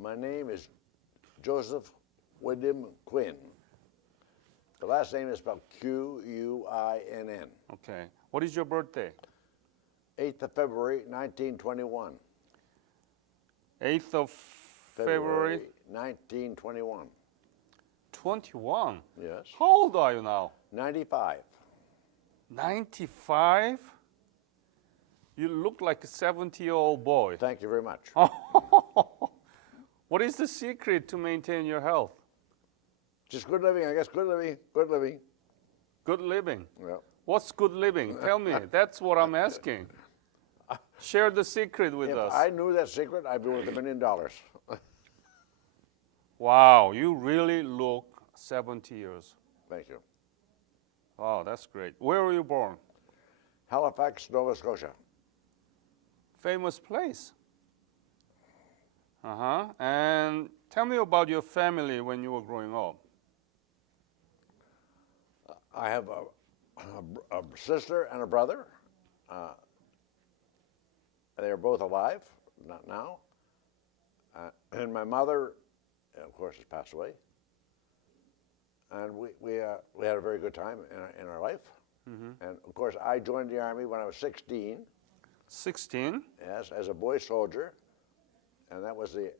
My name is Joseph William Quinn. The last name is spelled Quinn. Okay. What is your birthday? 8th of February, 1921. 8th of February 1921. 21. Yes. How old are you now? 95. 95? You look like a 70-year-old boy. Thank you very much. What is the secret to maintain your health? Just good living, I guess. Good living. Good living. Good living. Yeah. What's good living? Tell me. That's what I'm asking. Share the secret with If us. I knew that secret, I'd be worth $1 million. Wow, you really look 70 years. Thank you. Wow, that's great. Where were you born? Halifax, Nova Scotia. Famous place. And tell me about your family when you were growing up. I have a sister and a brother. They are both alive, not now. And my mother, of course, has passed away. And we had a very good time in our life. And of course, I joined the Army when I was 16. 16? Yes, as a boy soldier. And that was the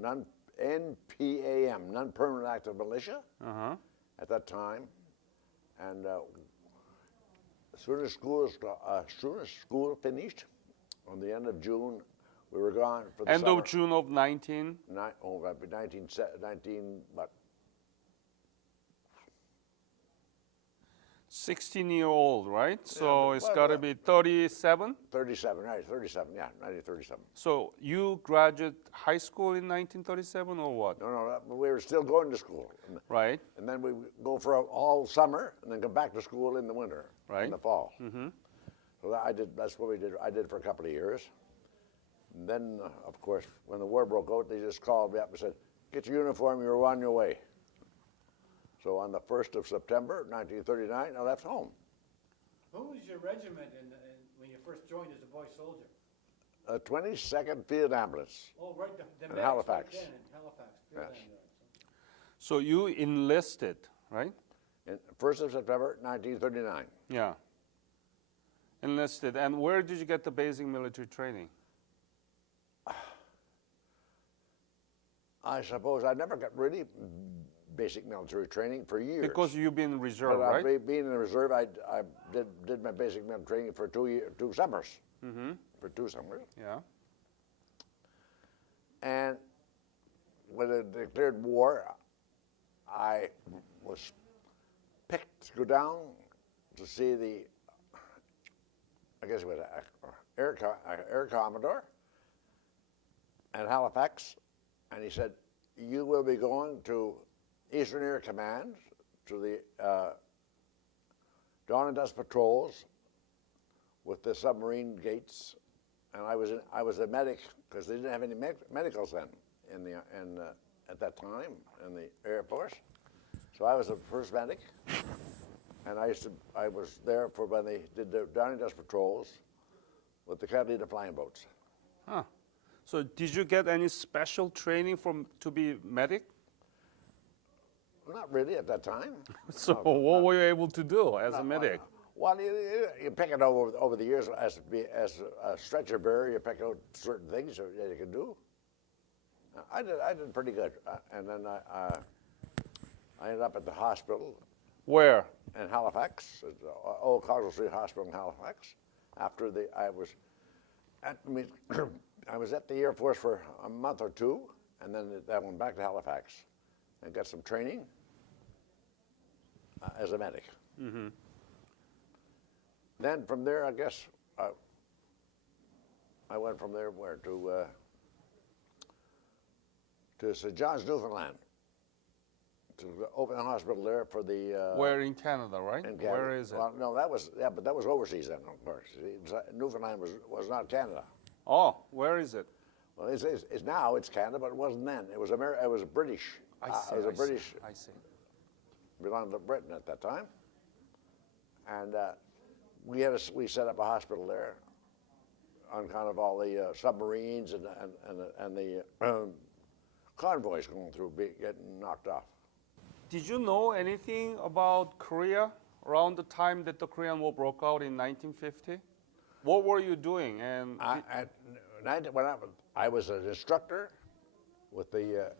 NPAM, Non-Permanent Active Militia, at that time. And as soon as school finished, on the end of June, we were gone for the End summer. of June of 19? 19, what? 16-year-old, right? Yeah, So it's got to be 37? 37, right, 37, yeah, 1937. So you graduated high school in 1937 or what? No, we were still going to school. Right. And then we would go for all summer and then come back to school in the winter, in the fall. So that's what we did. I did for a couple of years. And then, of course, when the war broke out, they just called me up and said, get your uniform, you're on your way. So on the 1st of September, 1939, I left home. Who was your regiment when you first joined as a boy soldier? 22nd Field Ambulance. Oh, right, the In Halifax. Right then, in Halifax. Field Yes. ambulance. So you enlisted, right? 1st of September, 1939. Yeah. Enlisted. And where did you get the basic military training? I suppose I never got really basic military training for years. Because you've been in reserve, But right? being in the reserve, I did my basic military training for 2 summers. For 2 summers. Yeah. And when they declared war, I was picked to go down to see the, I guess it was Air Commodore at Halifax, and he said, you will be going to Eastern Air Command, to the dawn and dusk patrols with the submarine gates, and I was a medic because they didn't have any medicals then at that time in the Air Force. So I was the first medic, and I was there for when they did the dawn and dusk patrols with the Catalina flying boats. Huh. So did you get any special training to be medic? Not really at that time. So what were you able to do as a medic? Well, you pick it over the years as a stretcher bearer. You pick out certain things that you can do. I did pretty good, and then I ended up at the hospital. Where? In Halifax, at the Old Causal Street Hospital in Halifax. After I was at the Air Force for a month or 2, and then I went back to Halifax and got some training as a medic. Then from there, I guess, I went from there to St. John's, Newfoundland, to open a hospital there for the. Where in Canada, right? In Canada. Where is it? Well, no, but that was overseas then, of course. Newfoundland was not Canada. Oh, where is it? Well, it's now it's Canada, but it wasn't then. It was It was British. I see. It was a British. I see. Belonged to Britain at that time, and we set up a hospital there on kind of all the submarines and the convoys going through getting knocked off. Did you know anything about Korea around the time that the Korean War broke out in 1950? What were you doing? And When I was an instructor with the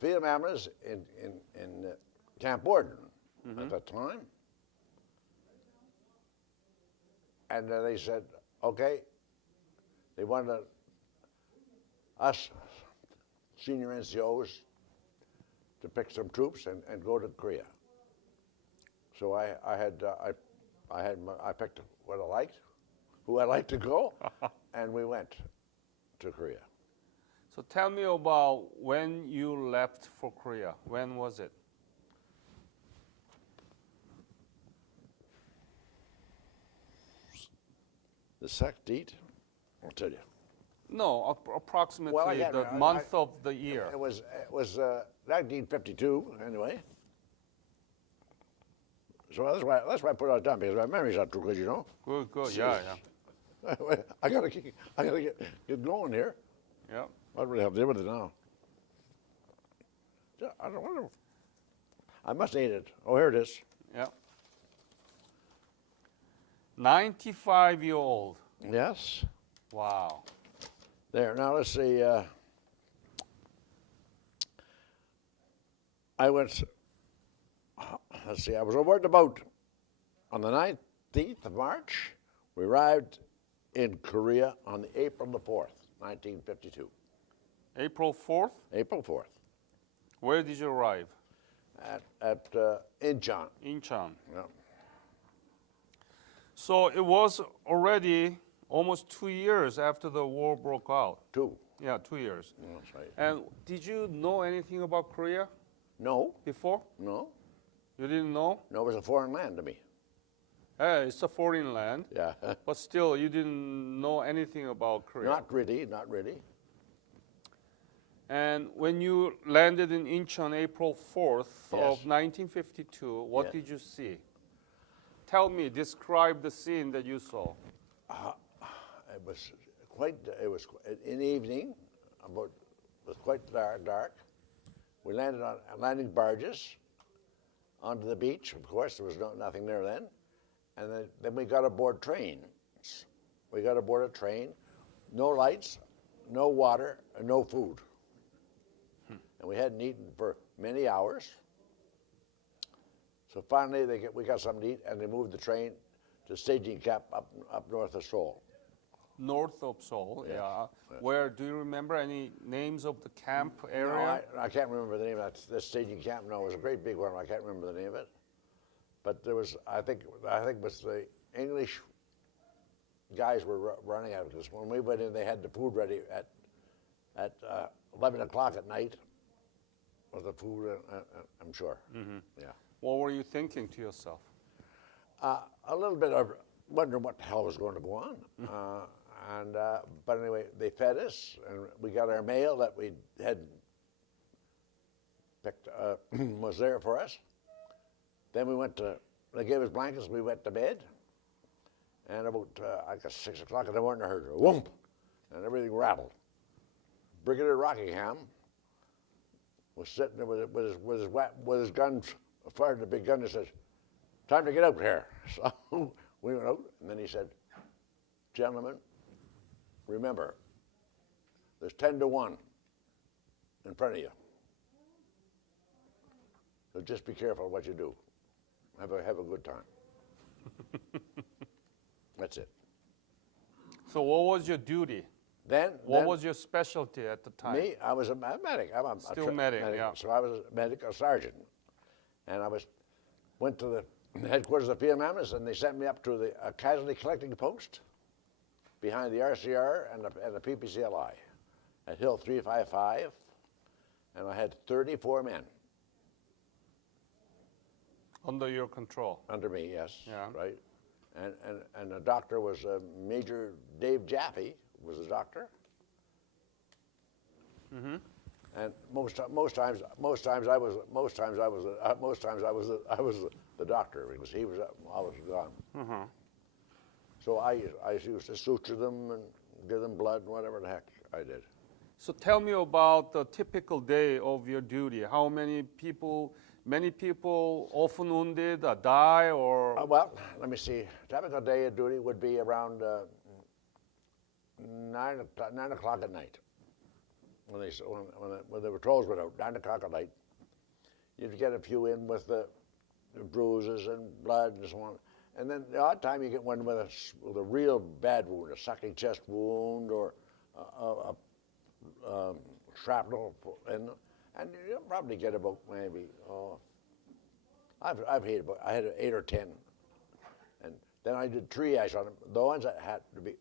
field mammoths in Camp Borden at that time. And then they said, okay, they wanted us senior NCOs to pick some troops and go to Korea. So I picked what I liked, who I liked to go, and we went to Korea. so tell me about when you left for Korea. When was it? The exact date, I'll tell you. No, approximately Well, I can't the remember. month of the year. It was 1952 anyway. So that's why I put it down, because my memory's not too good, you know. Good, good. Yeah, yeah. I gotta get going here. Yeah. I don't really have to deal with it now. Yeah, I don't wonder. I must need it. Oh, here it is. Yeah. 95-year-old. Yes. Wow. There. Now let's see. I went. Let's see. I was aboard the boat on the 19th of March. We arrived in Korea on April the 4th, 1952. April 4th? April 4th. Where did you arrive? At Incheon. Incheon. Yeah. So it was already almost 2 years after the war broke out. 2. Yeah, 2 years. That's right. And did you know anything about Korea No, before? no, You didn't know? no. It was a foreign land to me. Hey, it's a foreign land, Yeah. but still you didn't know anything about Korea. Not really. Not really. And when you landed in Incheon April 4th of Yes. 1952, what Yeah. did you see? Tell me, describe the scene that you saw. It was quite. It was in the evening. It was quite dark. We landed on landing barges onto the beach. Of course, there was nothing there then. And then we got aboard trains. We got aboard a train, no lights, no water, and no food. And we hadn't eaten for many hours. So finally, we got something to eat, and they moved the train to staging camp up north of Seoul. North of Seoul, Yes, yeah. yes. Where, do you remember any names of the camp area? No, I can't remember the name of that staging camp. No, it was a great big one. I can't remember the name of it. But there was, I think it was the English guys were running out of this. When we went in, they had the food ready at 11 o'clock at night. With the food, I'm sure. Mm-hmm. Yeah. What were you thinking to yourself? A little bit of wondering what the hell was going to go on. But anyway, they fed us, and we got our mail that we had picked, was there for us. Then they gave us blankets, we went to bed. And about, I guess 6 o'clock in the morning, I heard a whoomp, and everything rattled. Brigadier Rockingham was sitting there with his guns, fired a big gun, and says, "Time to get out here." So we went out, and then he said, "Gentlemen, remember, there's 10 to 1 in front of you. So just be careful what you do. Have a good time." That's it. So what was your duty? What was your specialty at the time? Me? I was a medic. I'm Still medic, yeah. So I was a medic, a sergeant, and went to the headquarters of the field mammoths, and they sent me up to the casualty collecting post behind the RCR and the PPCLI at Hill 355, and I had 34 men Under your control. under me. Yes, Yeah. right. And the doctor was Major Dave Jaffe was the doctor. Mm-hmm. And most times I was the doctor because he was always gone. Mm-hmm. So I used to suture them and give them blood and whatever the heck I did. So tell me about the typical day of your duty. How many people often wounded, die, or Well, let me see. Typical day of duty would be around 9 o'clock at night. When the patrols went out, 9 o'clock at night, you'd get a few in with the bruises and blood and so on. And then the odd time you get one with a real bad wound, a sucking chest wound or a shrapnel, and you'll probably get about maybe, I had 8 or 10. And then I did triage on them. The ones that had to be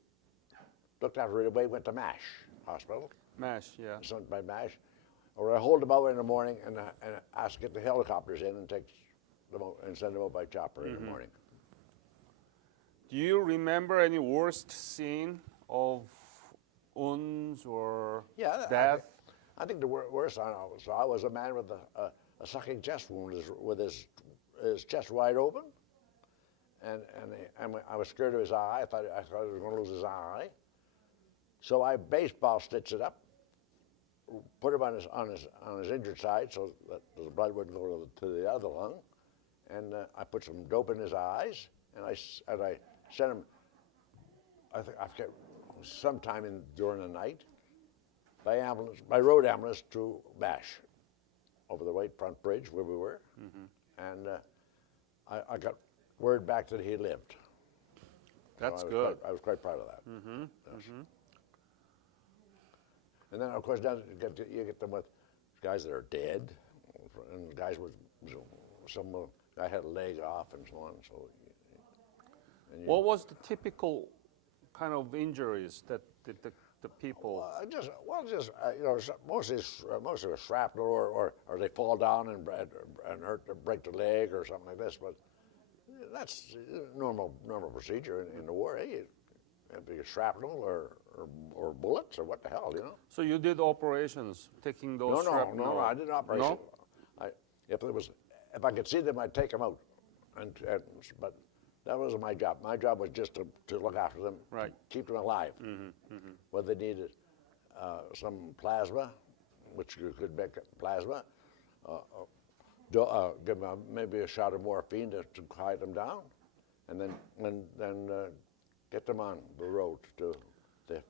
looked after right away went to MASH hospital. MASH? Yeah. Sent by MASH. Or I hold them out in the morning and ask to get the helicopters in and take them out and send them out by chopper in the morning. Do you remember any worst scene of wounds or death? I think the worst I saw was a man with a sucking chest wound with his chest wide open. And I was scared of his eye. I thought he was going to lose his eye. So I baseball stitched it up, put him on his injured side so that the blood wouldn't go to the other lung, and I put some dope in his eyes, and I sent him. I forget sometime during the night by road ambulance to MASH over the White Front Bridge where we were, and I got word back that he lived. That's so good. I was quite proud of that. Yes. And then, of course, you get them with guys that are dead, and guys with I had a leg off and so on. So, what was the typical kind of injuries that the people? Mostly shrapnel or they fall down and break the leg or something like this. But that's normal procedure in the war. Hey, if you get shrapnel or bullets or what the hell, you know. So you did operations taking those shrapnel? No, I didn't operation. No? If I could see them, I'd take them out. But that wasn't my job. My job was just to look after them, right. Keep them alive. Whether they needed some plasma, which you could make plasma, give them maybe a shot of morphine to quiet them down, and then get them on the road to the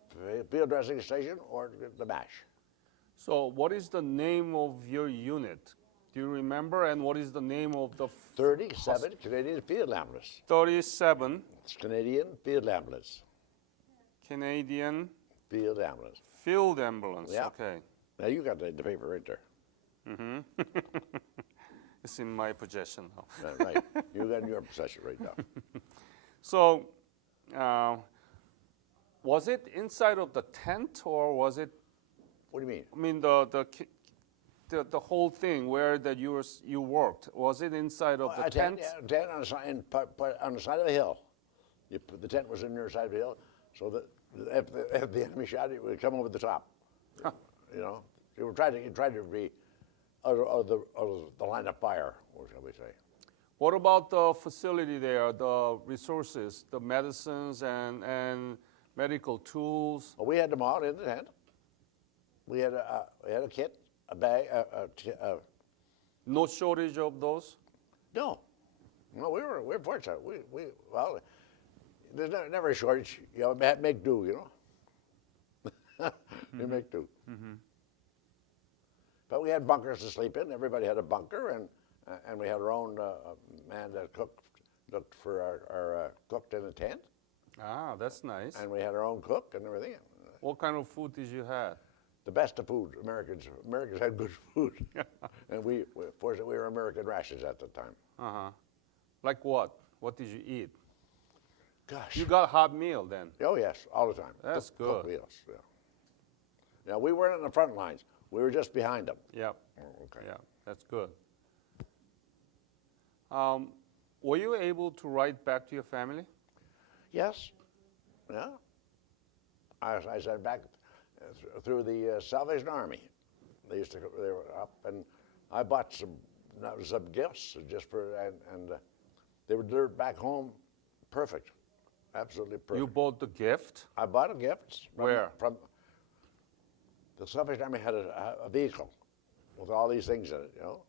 field dressing station or the MASH. So what is the name of your unit? Do you remember? And what is the name of the 37 Canadian Field Ambulance. 37 It's Canadian Field Ambulance. Canadian Field Ambulance. Field Ambulance. Yeah. Okay. Now you got the paper right there. It's in my possession now. Right. You got in your possession right now. So, was it inside of the tent, or was it? What do you mean? I mean the whole thing where that you worked. Was it inside of the tent? Tent on the side of the hill. The tent was in the side of the hill, so that if the enemy shot it would come over the top. Huh. You know, you tried to be out of the line of fire, or shall we say? What about the facility there, the resources, the medicines and medical tools? Well, we had them all in the tent. We had a kit, a bag. No shortage of those? No, we were fortunate. Well, there's never a shortage. You know, make do. You know, you make do. But we had bunkers to sleep in. Everybody had a bunker, and we had our own man that looked for our cooked in a tent. Ah, that's nice. And we had our own cook and everything. What kind of food did you have? The best of food. Americans had good food. And fortunately, we were American rations at the time. Like what? What did you eat? Gosh. You got a hot meal then? Oh yes, all the time. That's Cooked good. meals. Yeah. Now we weren't on the front lines. We were just behind them. Yep. Oh, okay. Yeah, that's good. Were you able to write back to your family? Yes. Yeah. I sent back through the Salvation Army. They were up, and I bought some gifts just for, and they were delivered back home, perfect, absolutely perfect. You bought the gift? I bought a gift. Where? From the Salvation Army had a vehicle with all these things in it, you know.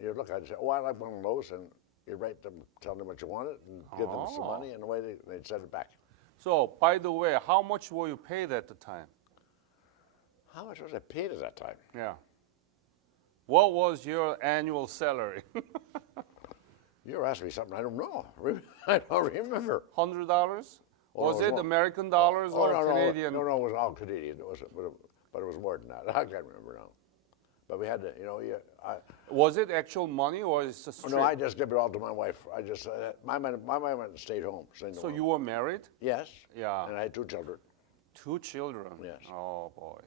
You'd look at it and say, oh, I like one of those, and you'd write them, tell them what you wanted, and give them some Oh. money, and away they'd send it back. So, by the way, how much were you paid at the time? How much was I paid at that time? Yeah. What was your annual salary? You're asking me something I don't know. I don't remember. $100? Oh, Was no, it no. American dollars or no, Canadian? No, it was all Canadian. But it was more than that. I can't remember now. But we had to, you know, Was it actual money or is it straight? no, I just gave it all to my wife. I just, my man went and stayed home. So you were married? Yes. Yeah. And I had 2 children. 2 children? Yes. Oh, boy.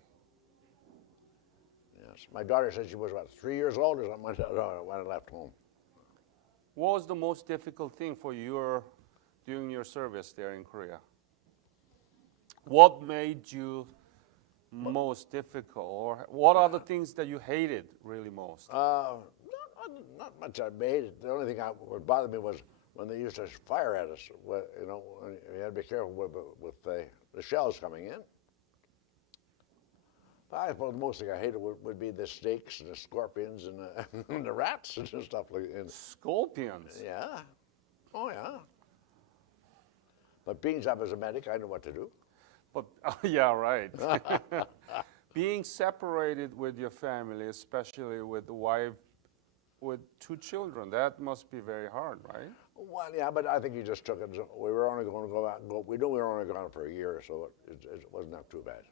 Yes. My daughter said she was about 3 years old or something when I left home. What was the most difficult thing for you during your service there in Korea? What made you most difficult, or what are the things that you hated really most? Not much I made. The only thing that would bother me was when they used to fire at us. You know, you had to be careful with the shells coming in. But I suppose the most thing I hated would be the snakes and the scorpions and and the rats and stuff like that. Scorpions. Yeah. Oh, yeah. But being up as a medic, I know what to do. But yeah, right. Being separated with your family, especially with the wife, with 2 children, that must be very hard, right? Well, yeah, but I think you just took it. We were only going to go out and go. We knew we were only going for a year, so it was not too bad.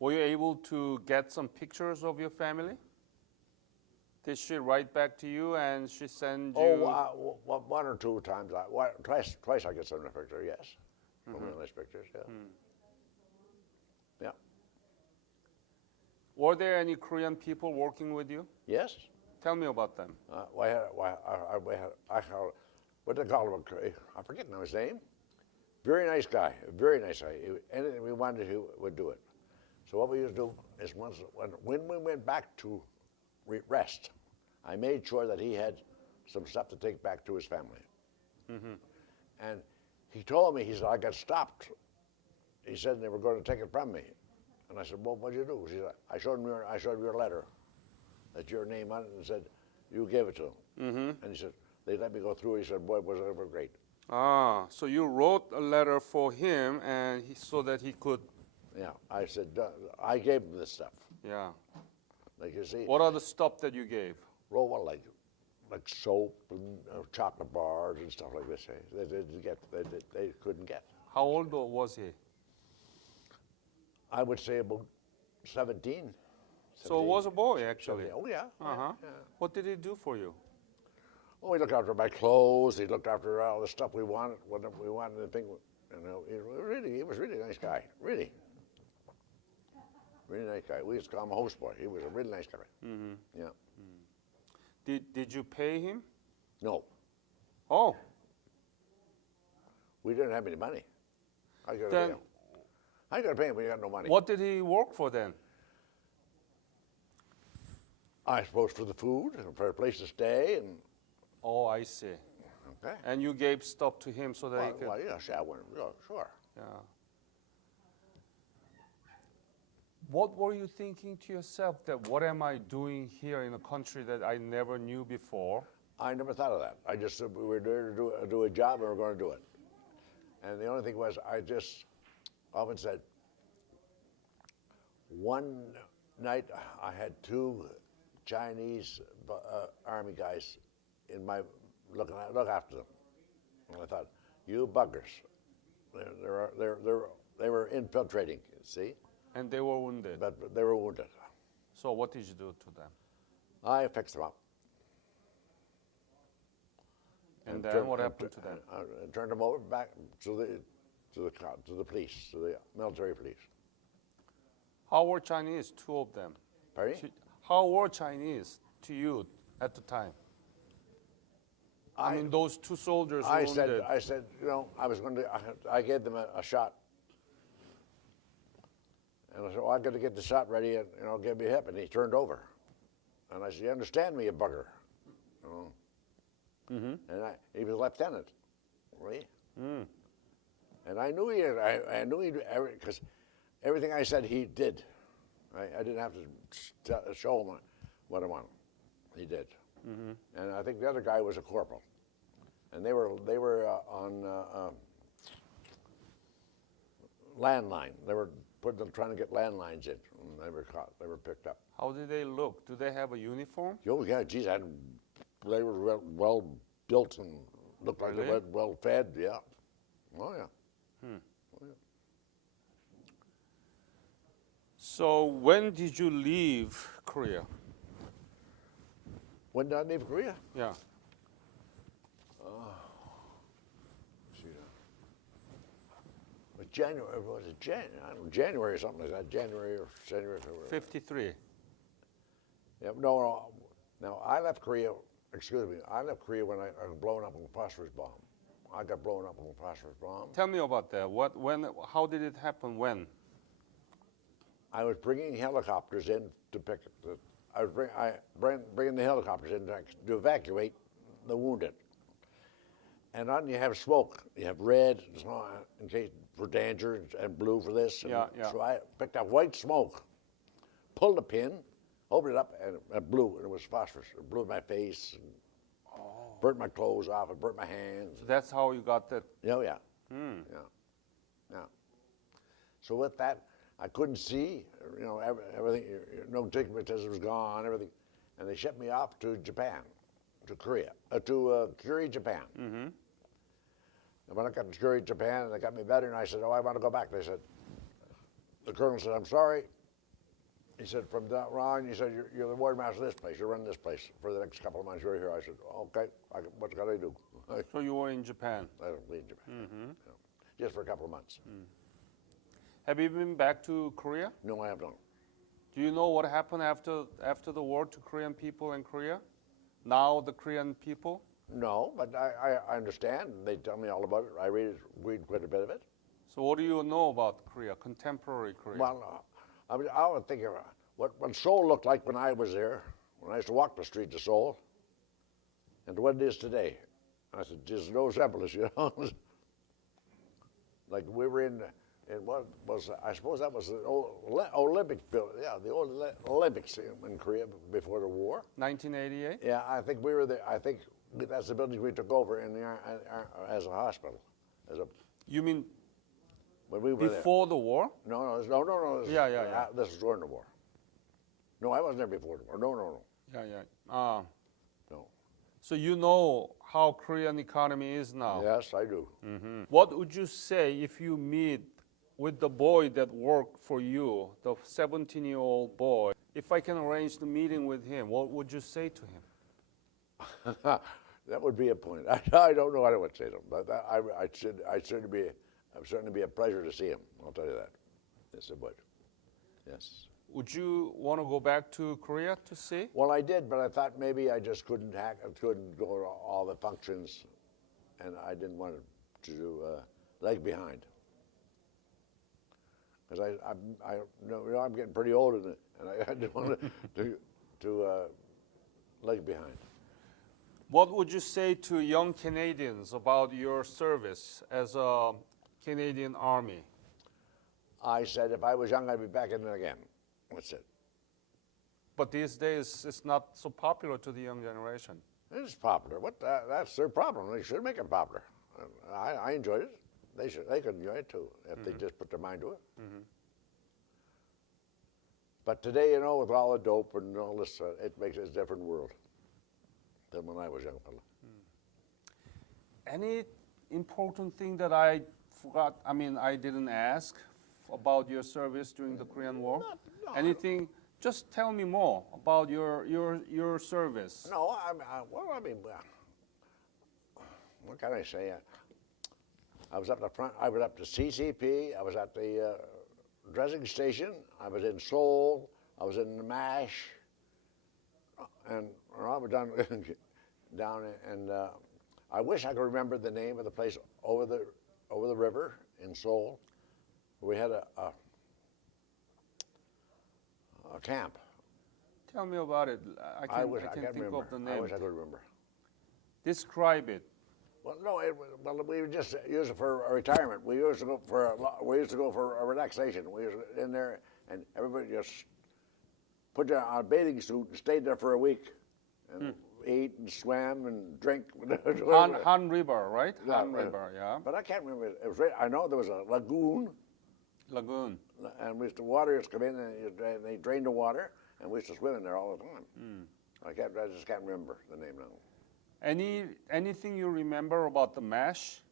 Were you able to get some pictures of your family? Did she write back to you and she send you? Oh, 1 or 2 times. Twice I get some picture. Yes, really nice pictures. Yeah. Yeah. Were there any Korean people working with you? Yes. Tell me about them. What they call him? I forget now his name. Very nice guy. Very nice guy. Anything we wanted to would do it. So what we used to do is when we went back to rest, I made sure that he had some stuff to take back to his family. And he told me, he said, I got stopped. He said they were going to take it from me. And I said, well, what'd you do? He said, I showed him your letter, that your name on it, and said, you gave it to him. And he said, they let me go through. He said, boy, was it ever great. Ah, so you wrote a letter for him and so that he could. Yeah, I said, I gave him this stuff. Yeah. Like you see, What are the stuff that you gave? roll one like soap and chocolate bars and stuff like this. They didn't get, they couldn't get. How old was he? I would say about 17. So it was a boy, actually. 17. Oh yeah. Uh-huh. Yeah. What did he do for you? Oh, he looked after my clothes. He looked after all the stuff we wanted. Whatever we wanted, anything. You know, he was really a nice guy. Really nice guy. We used to call him a host boy. He was a really nice guy. Yeah. Did you pay him? No, Oh, we didn't have any money. I got to Then- pay him. I got to pay him when you got no money. what did he work for then? I suppose for the food and for a place to stay and Oh, I see. okay. And you gave stuff to him so that he could. Well, yeah, sure. Yeah. What were you thinking to yourself that what am I doing here in a country that I never knew before? I never thought of that. I just said we were there to do a job and we were going to do it. And the only thing was, I just often said, one night I had 2 Chinese army guys in my look after them, and I thought, you buggers, they were infiltrating. See, And they were wounded. but they were wounded. So what did you do to them? I fixed them up. And then what happened to them? I turned them over back to the police, to the military police. How were Chinese, 2 of them? Pardon? How were Chinese to you at the time? I mean, those 2 soldiers I wounded. said, you know, I gave them a shot. And I said, well, I got to get the shot ready and, you know, give me a hip. And he turned over. And I said, you understand me, you bugger. You know? And he was a lieutenant, really. And I knew he, because everything I said he did. I didn't have to show him what I wanted. He did. And I think the other guy was a corporal. And they were on landline. They were trying to get landlines in. And they were caught. They were picked up. How did they look? Do they have a uniform? Oh yeah, geez, they were well built and looked like they Really? were well fed. Yeah. Oh yeah. Oh, yeah. So when did you leave Korea? When did I leave Korea? Yeah. Was January? Was it January or something like that? January or February. 53. Yeah, no. Now I left Korea. Excuse me. I left Korea when I was blown up on a phosphorus bomb. I got blown up on a phosphorus bomb. Tell me about that. What, when, how did it happen? When? I was bringing helicopters in to pick. I was bringing the helicopters in to evacuate the wounded. And on you have smoke. You have red and so on, in case for danger, and blue for this. And Yeah, yeah. So I picked up white smoke, pulled a pin, opened it up, and it blew. And it was phosphorus. It blew in my face, and burnt my clothes off, it burnt my hands. So that's how you got that. Oh yeah. Yeah. So with that, I couldn't see. You know, everything. No stigmatism was gone. Everything, and they shipped me off to Japan, to Korea, to Curie, Japan. And when I got to Curie, Japan, and they got me better, and I said, "Oh, I want to go back." They said, the colonel said, "I'm sorry." He said, "From that on," he said, "You're the ward master of this place. You run this place for the next couple of months. You're here." I said, "Okay, what's got to do?" So you were in Japan. I don't leave Japan. Just for a couple of months. Have you been back to Korea? No, I have not. Do you know what happened after the war to Korean people in Korea? Now the Korean people? No, but I understand. They tell me all about it. I read quite a bit of it. So what do you know about Korea, contemporary Korea? Well, I mean, I would think of what Seoul looked like when I was there, when I used to walk the streets of Seoul, and what it is today. I said, just no semblance, you know. Like we were in what was, I suppose that was the old Olympic field, yeah, the old Olympics in Korea before the war. 1988? Yeah, I think we were there. I think that's the building we took over in as a hospital. You mean When we were before the war? there. No. This Yeah. This was during the war. No, I wasn't there before the war. No. Yeah. No. So you know how Korean economy is now? Yes, I do. What would you say if you meet with the boy that worked for you, the 17-year-old boy? If I can arrange the meeting with him, what would you say to him? That would be a point. I don't know what I would say to him, but I'd certainly be a pleasure to see him. I'll tell you that. Yes, it would. Yes. Would you want to go back to Korea to see? Well, I did, but I thought maybe I just couldn't go to all the functions, and I didn't want to do leg behind. Because I'm getting pretty old, and I didn't want to leg behind. What would you say to young Canadians about your service as a Canadian Army? I said if I was young, I'd be back in it again. That's it. But these days, it's not so popular to the young generation. It's popular. That's their problem. They should make it popular. I enjoyed it. They could enjoy it too if they just put their mind to it. But today, you know, with all the dope and all this, it makes it a different world than when I was a young fella. Any important thing that I forgot? I mean, I didn't ask about your service during the Korean War. No, Anything? Just tell me more about your service. No, what can I say? I was up the front. I was up to CCP. I was at the dressing station. I was in Seoul. I was in the MASH, and I was down and I wish I could remember the name of the place over the river in Seoul. We had a camp. Tell me about it. I can't think remember. of the name. I wish I could remember. Describe it. Well, no, we would just use it for a retirement. We used to go for a relaxation. We used to, in there, and everybody just put you on a bathing suit and stayed there for a week, and ate and swam and drank. Han River, right? Yeah, Han right. River, yeah. But I can't remember. It was right, I know there was a lagoon, Lagoon. and we used to water used to come in, and they drained the water, and we used to swim in there all the time. I just can't remember the name now. Anything you remember about the MASH?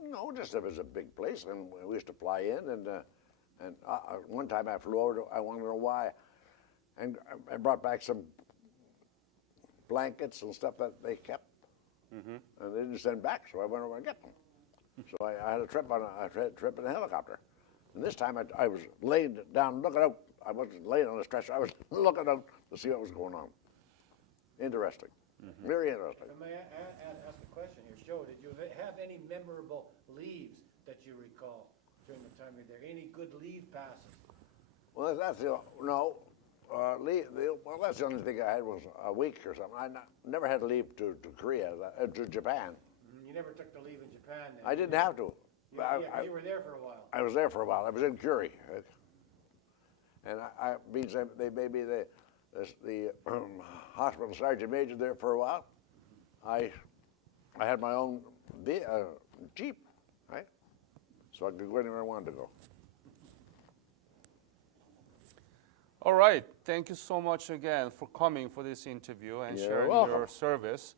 No, just it was a big place, and we used to fly in, and one time I flew over. I want to know why, and I brought back some blankets and stuff that they kept, and they didn't send back, so I went over and get them. So I had a trip in a helicopter, and this time I was laying down looking out. I wasn't laying on a stretcher. I was looking out to see what was going on. Interesting, very interesting. May I ask a question here? Joe, did you have any memorable leaves that you recall during the time you were there? Any good leave passes? Well, that's no. Well, that's the only thing I had was a week or something. I never had to leave to Korea, to Japan. You never took the leave in Japan then? I didn't have to. You were there for a while. I was there for a while. I was in Curie, and I means they made me the hospital sergeant major there for a while. I had my own Jeep, right? So I could go anywhere I wanted to go. All right. Thank you so much again for coming for this interview and You're sharing welcome. your service.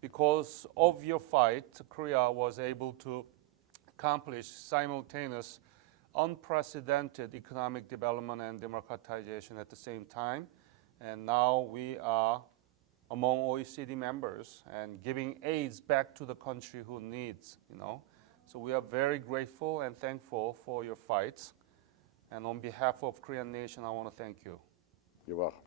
Because of your fight, Korea was able to accomplish simultaneous, unprecedented economic development and democratization at the same time. And now we are among OECD members and giving aids back to the country who needs, So we are very grateful and thankful for your fights. And on behalf of Korean nation, I want to thank you. You're welcome.